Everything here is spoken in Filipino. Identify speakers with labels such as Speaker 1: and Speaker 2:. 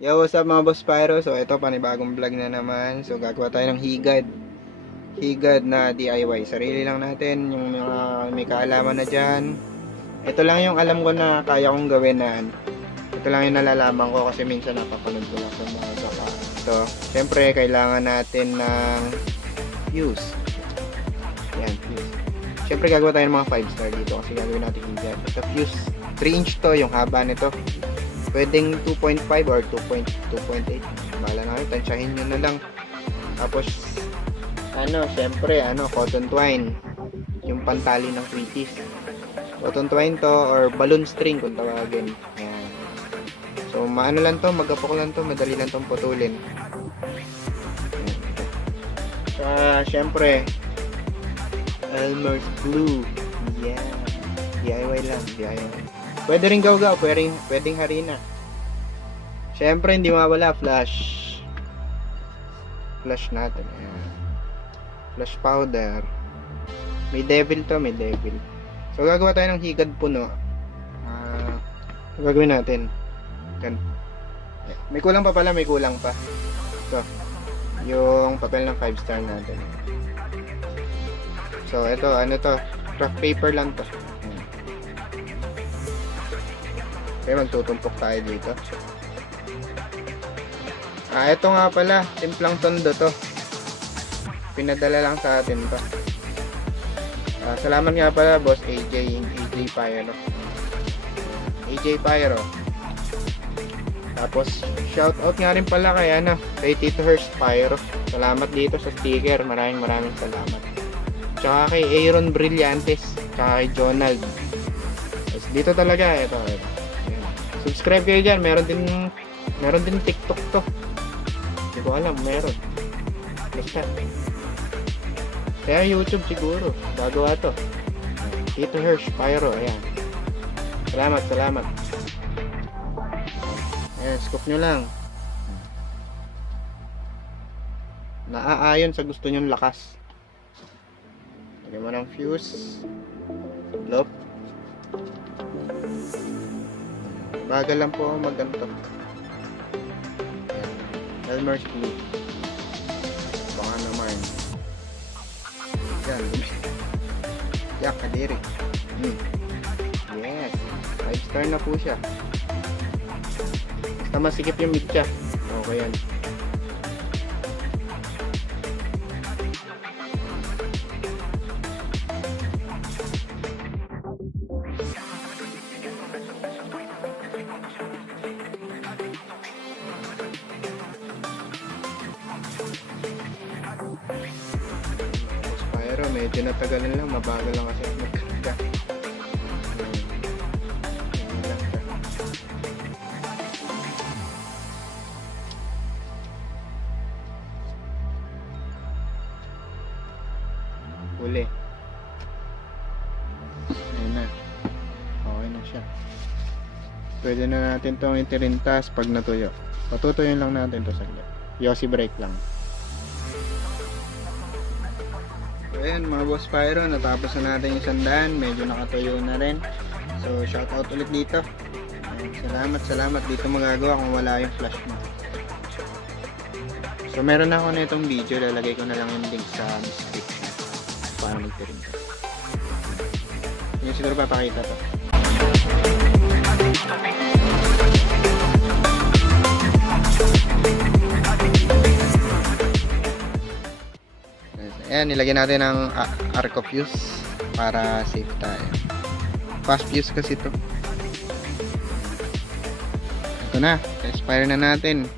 Speaker 1: Yo, what's up mga boss Pyro? So, ito panibagong vlog na naman. So, gagawa tayo ng higad. Higad na DIY. Sarili lang natin. Yung mga may kaalaman na dyan. Ito lang yung alam ko na kaya kong gawin na ano. Ito lang yung nalalaman ko kasi minsan napapanood sa mga baka. So, syempre, kailangan natin ng fuse. Yan, fuse. Syempre, gagawa tayo ng mga 5 star dito kasi gagawin natin higad. Ito fuse. 3 inch to yung haba nito. Pwedeng 2.5 or 2.2.8. Bahala na kayo, tansyahin nyo na lang. Tapos, ano, syempre, ano, cotton twine. Yung pantali ng quickies. Cotton twine to or balloon string kung tawagin. Ayan. So, maano lang to, magapok lang to, madali lang tong putulin. Sa, syempre, Elmer's glue. Yeah. DIY lang, DIY. Pwede rin gaw-gaw, pwedeng, pwedeng harina. Siyempre, hindi mawala flash. Flash natin. Ayan. Flash powder. May devil to, may devil. So, gagawa tayo ng higad puno. Uh, gagawin natin. Gan. May kulang pa pala, may kulang pa. Ito. Yung papel ng 5 star natin. So, ito, ano to? Craft paper lang to. Okay, magtutumpok tayo dito. Ah, ito nga pala, timplang tondo to. Pinadala lang sa atin to. Ah, salamat nga pala, boss AJ, AJ Pyro. AJ Pyro. Tapos, shout out nga rin pala kay ano, kay Tito Hurst Pyro. Salamat dito sa sticker. Maraming maraming salamat. Tsaka kay Aaron Brillantes. Tsaka kay Jonald. Dito talaga, ito, ito. Subscribe kayo dyan. Meron din, meron din TikTok to. Hindi ko alam, meron. Basta. Kaya YouTube siguro. Gagawa to. Tito Hirsch, Pyro. Ayan. Salamat, salamat. Ayan, scoop nyo lang. Naaayon sa gusto nyong lakas. Lagyan mo ng fuse. Loop. Bagal lang po ako magganto. Ayan. Elmer's glue. Baka naman. Yan. Yak, kadiri. Hmm. Yes. 5 star na po siya. Basta masikip yung mitya. Okay yan. Spyro, medyo natagalan lang. Mabagal lang kasi magkarga. Huli. Ayan na. Okay na siya. Pwede na natin itong itirintas pag natuyo. Patutuyin lang natin to saglit. Yossi brake lang. So, ayan mga boss Pyro, natapos na natin yung sandaan. Medyo nakatuyo na rin. So, shout out ulit dito. Ayan, salamat, salamat. Dito magagawa kung wala yung flash mo. So, meron na ako na itong video. Lalagay ko na lang yung link sa description para magtirin ka. Yung siguro papakita to. Ayan, nilagyan natin ng a- arc of fuse para safe tayo. Fast fuse kasi to. Ito na, expire na natin.